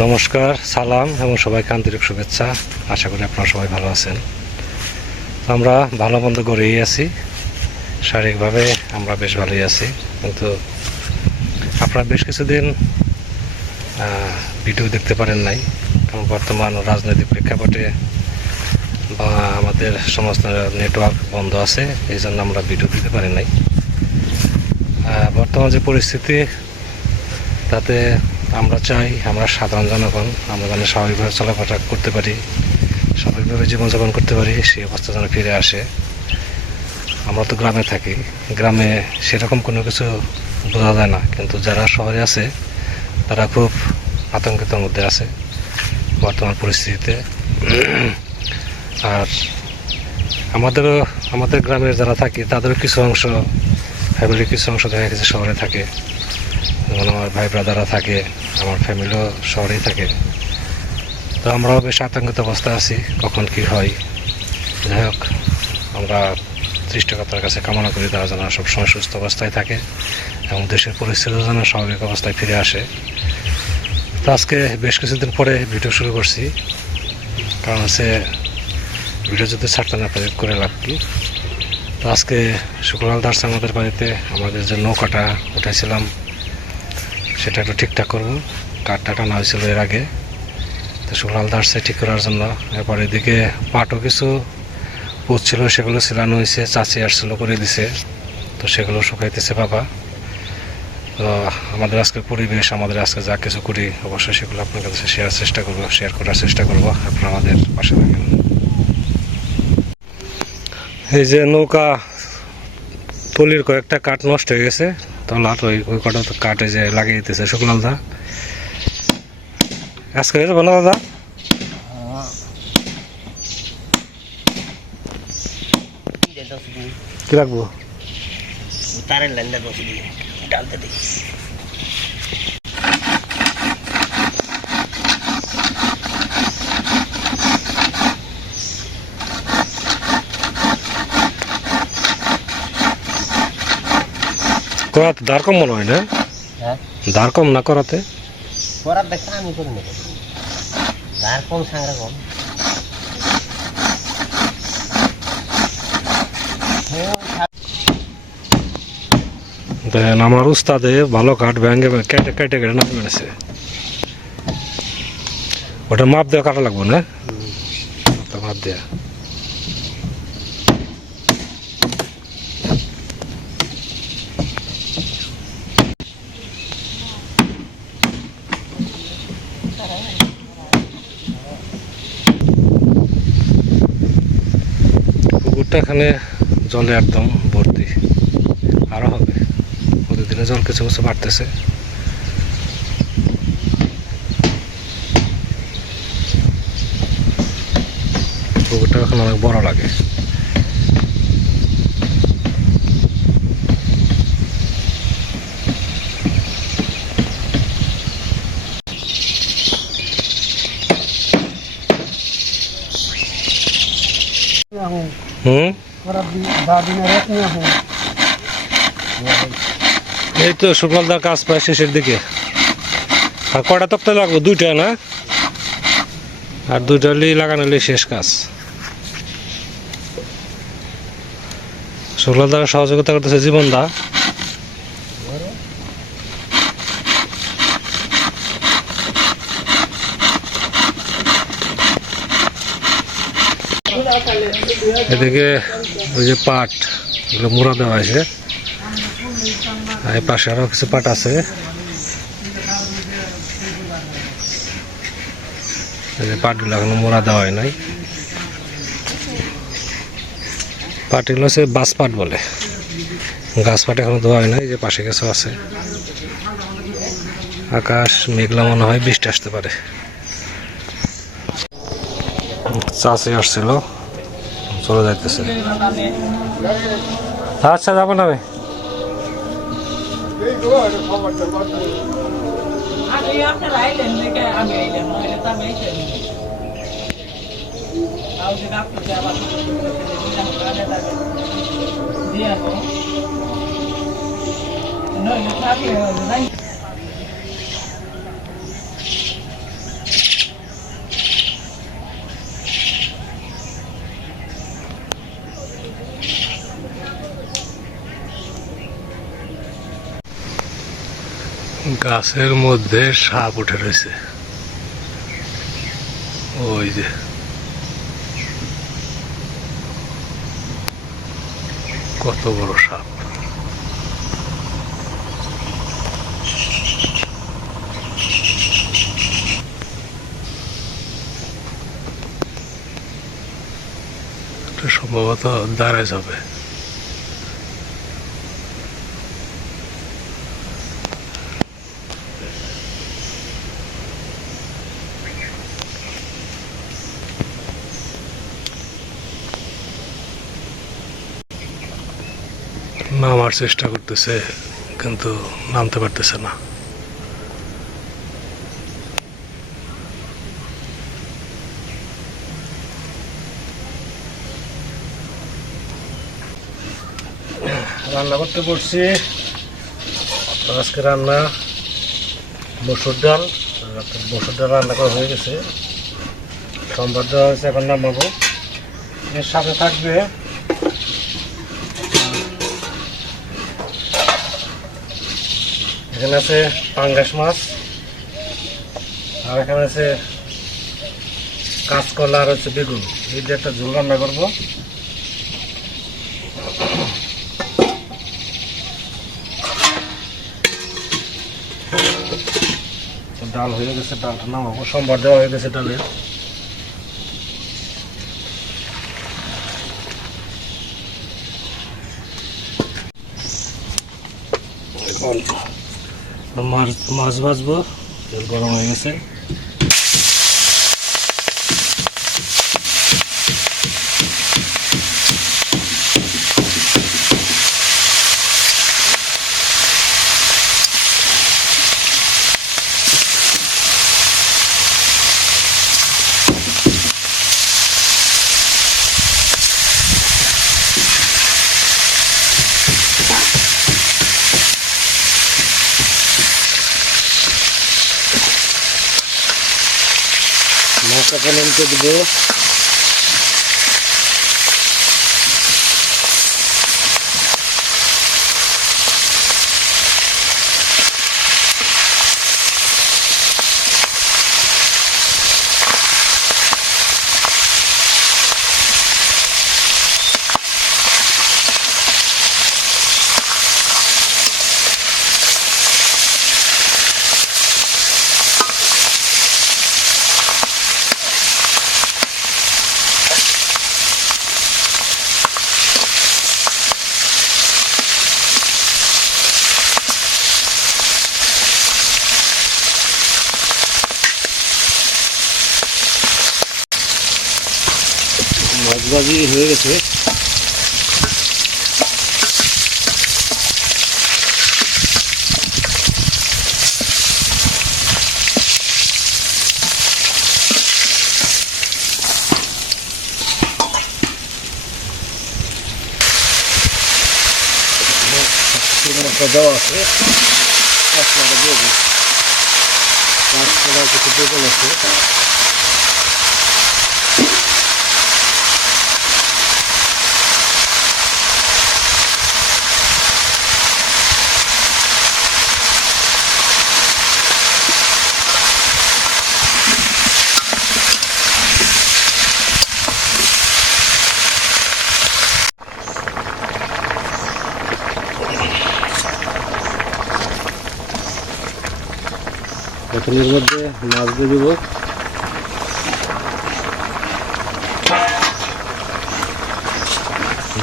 নমস্কার, সালাম এবং সবাইকে আন্তরিক শুভেচ্ছা। আশা করি আপনারা সবাই ভালো আছেন। আমরা ভালো মন্দ গড়েই আছি। শারীরিকভাবে আমরা বেশ ভালোই আছি। কিন্তু আপনারা বেশ কিছুদিন ভিডিও দেখতে পারেন নাই। কারণ বর্তমান রাজনৈতিক প্রেক্ষাপটে বা আমাদের সমস্ত নেটওয়ার্ক বন্ধ আছে, এই জন্য আমরা ভিডিও দিতে পারি নাই। বর্তমান যে পরিস্থিতি, তাতে আমরা চাই আমরা সাধারণ জনগণ, আমরা যেন স্বাভাবিকভাবে চলাফেরা করতে পারি, স্বাভাবিকভাবে জীবনযাপন করতে পারি, সেই অবস্থা যেন ফিরে আসে। আমরা তো গ্রামে থাকি, গ্রামে সেরকম কোনো কিছু বোঝা যায় না, কিন্তু যারা শহরে আছে, তারা খুব আতঙ্কিতর মধ্যে আছে বর্তমান পরিস্থিতিতে। আর আমাদেরও আমাদের গ্রামের যারা থাকি, তাদেরও কিছু অংশ ফ্যামিলির কিছু অংশ দেখা গেছে শহরে থাকে। যেমন আমার ভাই ব্রাদাররা থাকে, আমার ফ্যামিলিও শহরেই থাকে। তো আমরাও বেশ আতঙ্কিত অবস্থায় আছি, কখন কি হয়। যাই হোক, আমরা সৃষ্টিকর্তার কাছে কামনা করি, তারা যেন সবসময় সুস্থ অবস্থায় থাকে এবং দেশের পরিস্থিতি যেন স্বাভাবিক অবস্থায় ফিরে আসে। তো আজকে বেশ কিছুদিন পরে ভিডিও শুরু করছি। কারণ হচ্ছে, ভিডিও যদি ছাড়তে না পারি, করে লাভ কি? তো আজকে শুক্রবার দাস আমাদের বাড়িতে আমাদের যে নৌকাটা উঠেছিলাম সেটা একটু ঠিকঠাক করব কাঠটা টানা হয়েছিল এর আগে। তো শুক্লাল দাসে ঠিক করার জন্য। এরপর এদিকে পাটও কিছু পুষছিল সেগুলো ছিলানো হয়েছে, চাচি আসছিল করে দিছে। তো সেগুলো শুকাইতেছে বাবা। তো আমাদের আজকের পরিবেশ, আমাদের আজকে যা কিছু করি, অবশ্যই সেগুলো আপনার কাছে শেয়ার চেষ্টা করব, শেয়ার করার চেষ্টা করব। আপনারা আমাদের পাশে থাকেন। এই যে নৌকা তলির কয়েকটা কাঠ নষ্ট হয়ে গেছে। তলার ওই ওই কটা তো কাটে যে লাগিয়ে দিতেছে। শুকলাল দা আজকে হয়ে যাবে না দাদা কি রাখব? তারের লাইনটা বসে দিয়ে ডালতে দিই করাতে দাঁড় কম মনে হয় না? হ্যাঁ। দাঁড় কম না করাতে? করার আমি করে নেব তার কম সাংরা কম। দেন আমার উস্তাদে ভালো কাঠ ভেঙে কেটে কেটে কেটে না মেরেছে ওটা মাপ দেওয়া কাটা লাগবো না? মাপ দেওয়া পুকুরটা এখানে জলে একদম ভর্তি। আরও হবে। প্রতিদিনে জল কিছু কিছু বাড়তেছে। পুকুরটা এখন অনেক বড় লাগে। এই তো শুক্লালদার কাজ প্রায় শেষের দিকে। আর কয়টা তক্তা লাগবে? দুইটা, না? আর দুইটা লাগানো শেষ কাজ। শুক্লালদার সহযোগিতা করতেছে জীবন দা। এদিকে ওই যে পাট এগুলো মোড়া দেওয়া হয়েছে। এই পাশে আরও কিছু পাট আছে। পাটগুলো এখনও মোড়া দেওয়া হয় নাই। পাটগুলো হচ্ছে বাস পাট বলে। গাছ পাট এখনও দেওয়া হয় নাই যে পাশে কিছু আছে। আকাশ মেঘলা মনে হয়, বৃষ্টি আসতে পারে। চাষে আসছিল। চলে যাইতেছে। আচ্ছা যাব না দেখে আমি আইলাম নইলে তো আমি আইতাম না। তাও যদি আপনাকে আবার দিলাম করে তাহলে দিয়ে আসব। নইলে থাকলে নাই গাছের মধ্যে সাপ উঠে রয়েছে। ওই যে। কত বড় সাপ। সম্ভবত দাঁড়ায় যাবে নামার চেষ্টা করতেছে, কিন্তু নামতে পারতেছে না। রান্না করতে তো আজকে রান্না মসুর ডাল মসুর ডাল রান্না করা হয়ে গেছে। সোমবার দেওয়া হয়েছে, এখন নামাবো। এর সাথে থাকবে এখানে আছে পাঙ্গাস মাছ, আর এখানে আছে কাঁচকলা আর হচ্ছে বেগুন। এই দিয়ে একটা ঝোল রান্না করব। ডাল হয়ে গেছে, ডালটা নামাবো। সোমবার দেওয়া হয়ে গেছে ডালে। মাছ মাছ ভাজবো তেল গরম হয়ে গেছে। মাছটা পর্যন্ত দেবো। হয়ে গেছে মশলা দেওয়া আছে মশলাটা দিয়ে দিই মশলা কিছু বেগুন এখন এর মধ্যে মাছ দিয়ে দেবো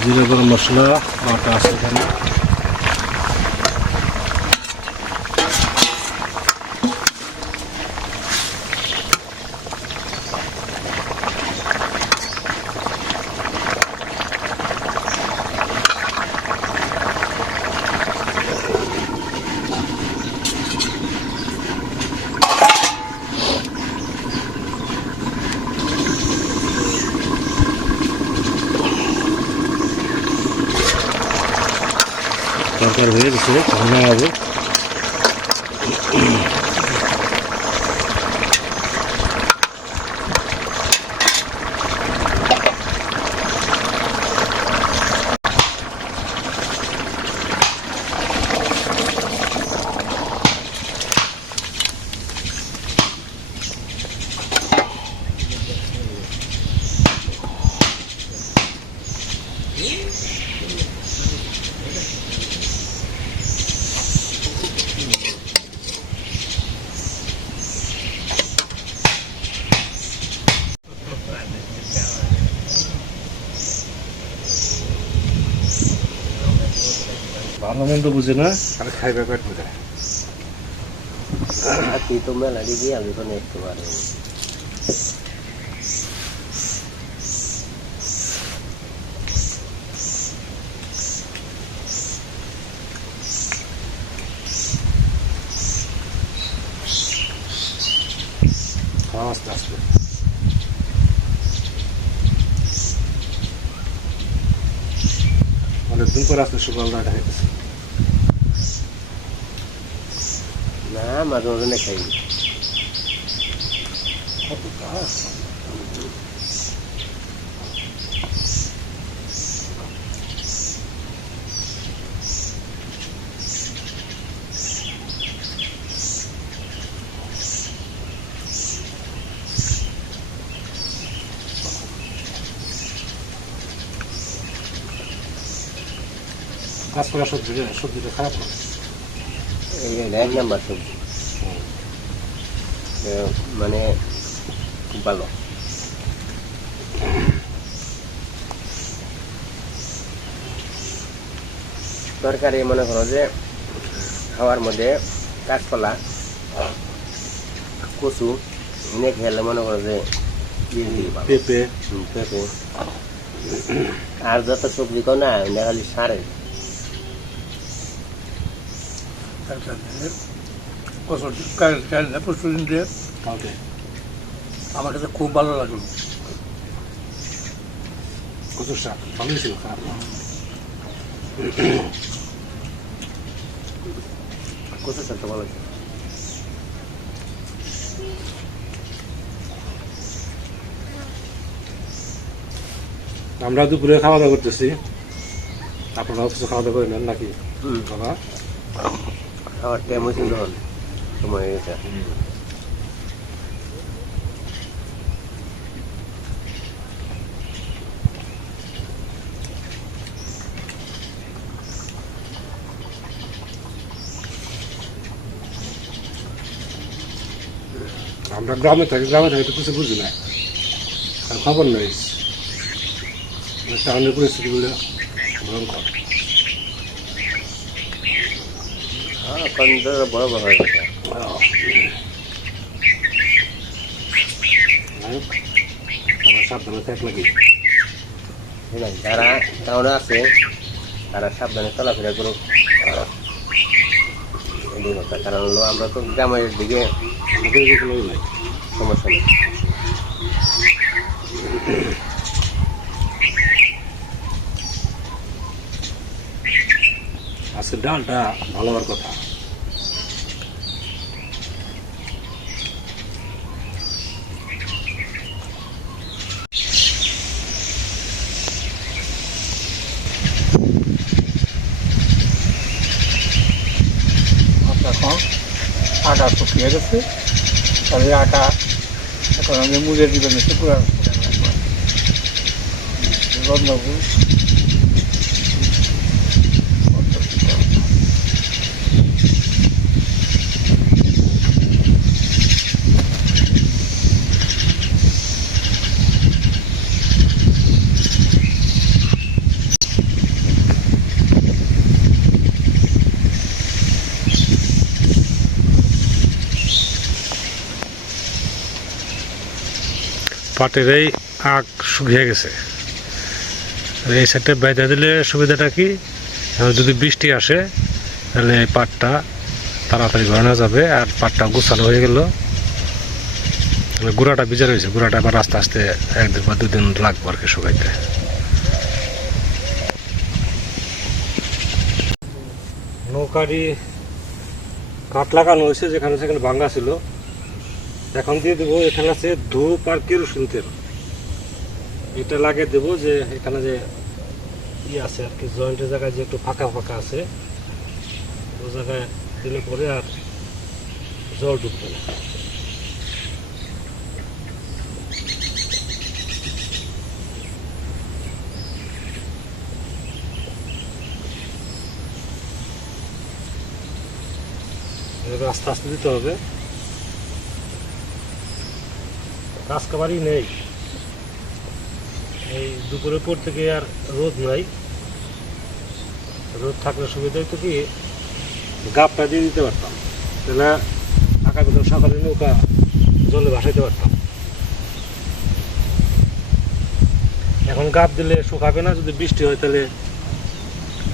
জিরে গরম মশলা বাটা আছে এখানে। তরকারি হয়ে গেছে নামাবো মন্দ বুঝে না? আর খাইবে পেট বুঝে আর তুই তো মেলা দিবি আমি তো দেখতে পারি আস্তে আস্তে। অনেকদিন পর আসতে সকাল দাঁড়া খাইতেছে। না মাঝে মাঝে না খাই কত কাজ। কাজ করা সবজি সবজিটা খারাপ না? এক নাম্বার সবজি মানে খুব ভালো তরকারি মনে করো যে খাওয়ার মধ্যে কাঁচকলা কচু এনে খেলে মনে করো যে পেঁপে পেঁপে আর যত সবজি খাও না খালি সারে কচুর প্রস্তুতি দিয়ে কালকে আমার কাছে খুব ভালো লাগল শাক ভালোই ছিল খারাপ ভালো। আমরা দুপুরে খাওয়া দাওয়া করতেছি। আপনারা অথচ খাওয়া দাওয়া করে করেন নাকি? বাবা? খাওয়ার টাইম হয়েছে যখন সময় হয়ে গেছে। আমরা গ্রামে থাকি গ্রামে থাকি তো কিছু বুঝি না। আর খবর নেই। টাউনের পরিস্থিতিগুলো ভয়ঙ্কর। হ্যাঁ তো বড় বড় হয়ে গেছে। যাই হোক, আমার সাবধানে থাক নাকি যারা টাউনে আছে তারা সাবধানে চলাফেরা করুক। কারণ হলো আমরা তো গ্রামের দিকে সমস্যা নেই। আজকে ডালটা ভালো হওয়ার কথা। আটা শুকিয়ে গেছে। তাহলে আটা এখন আমি মুড়ে দিবেন একটু পুরো রত্নপুর পাটের এই আখ শুকিয়ে গেছে। এই সাইডটা বেঁধে দিলে সুবিধাটা কি? যদি বৃষ্টি আসে, তাহলে এই পাটটা তাড়াতাড়ি ঘরানো যাবে আর পাটটা গুছানো হয়ে গেল। তাহলে গুঁড়াটা ভিজে রয়েছে, গুঁড়াটা আবার আস্তে আস্তে একদিন বা দুদিন লাগবে আর কি শুকাইতে। নৌকারি কাঠ লাগানো হয়েছে, যেখানে সেখানে ভাঙ্গা ছিল। এখন দিয়ে দেবো, এখানে আছে ধূপ আর কেরোসিন তেল এটা লাগে দেবো যে, এখানে যে ই আছে আর কি জয়েন্টের জায়গায় যে একটু ফাঁকা ফাঁকা আছে, ও জায়গায় দিলে পরে আর জল ঢুকবে না। আস্তে আস্তে দিতে হবে। কাজ কাবারই নেই। এই দুপুরের পর থেকে আর রোদ নাই। রোদ থাকলে সুবিধা হইতো কি গাপটা দিয়ে দিতে পারতাম। তাহলে আগামী দিন সকালে নৌকা জলে ভাসাইতে পারতাম। এখন গাপ দিলে শুকাবে না, যদি বৃষ্টি হয় তাহলে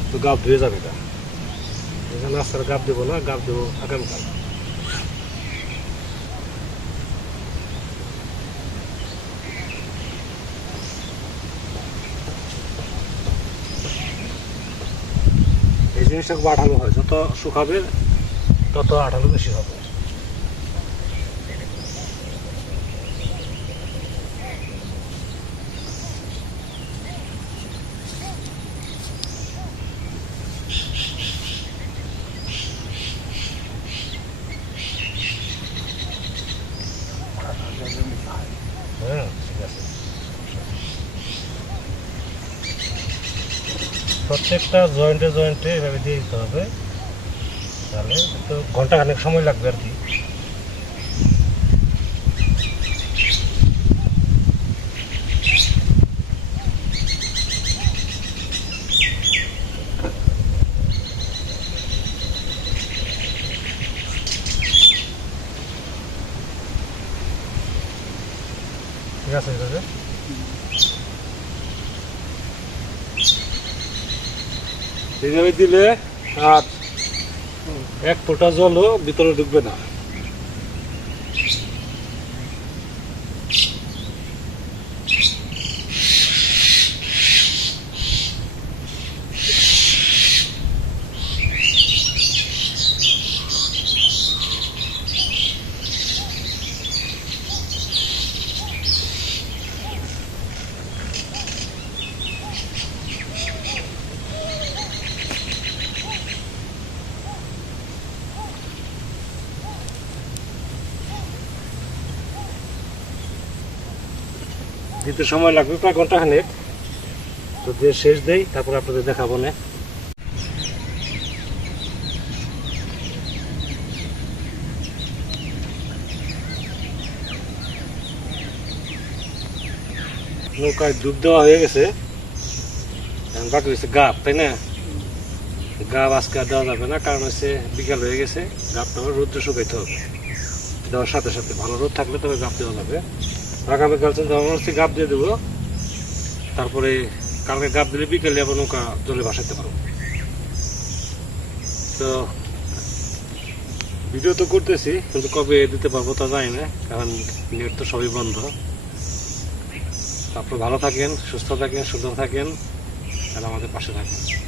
তো গাপ ধুয়ে যাবে না এখানে আর গাপ দেবো না গাপ দেবো আগামীকাল। এই জিনিসটা খুব আঠালো হয় যত শুকাবে তত আঠালো বেশি হবে হ্যাঁ ঠিক আছে প্রত্যেকটা জয়েন্টে জয়েন্টে এভাবে দিয়ে দিতে হবে। তাহলে তো ঘণ্টা খানেক সময় লাগবে আর কি। ঠিক আছে এভাবে এইভাবে দিলে আর এক ফোঁটা জলও ভিতরে ঢুকবে না। দিতে সময় লাগবে প্রায় ঘণ্টা খানেক তো দিয়ে শেষ দেই, তারপর আপনাদের দেখাবো না। নৌকায় ডুব দেওয়া হয়ে গেছে। বাকি হয়েছে গাপ তাই না? গাপ আজকে আর দেওয়া যাবে না, কারণ হচ্ছে বিকাল হয়ে গেছে। গাপটা আবার রোদ্রে শুকাইতে হবে। দেওয়ার সাথে সাথে ভালো রোদ থাকলে তবে গাপ দেওয়া যাবে। আগামীকাল ভাবনা হচ্ছে গাপ দিয়ে দেবো। তারপরে কালকে গাপ দিলে বিকেলে আবার নৌকা জলে ভাসাতে পারব। তো, ভিডিও তো করতেছি, কিন্তু কবে দিতে পারব তা জানি না, কারণ নেট তো সবই বন্ধ। আপনারা ভালো থাকেন, সুস্থ থাকেন, সুন্দর থাকেন, আর আমাদের পাশে থাকেন।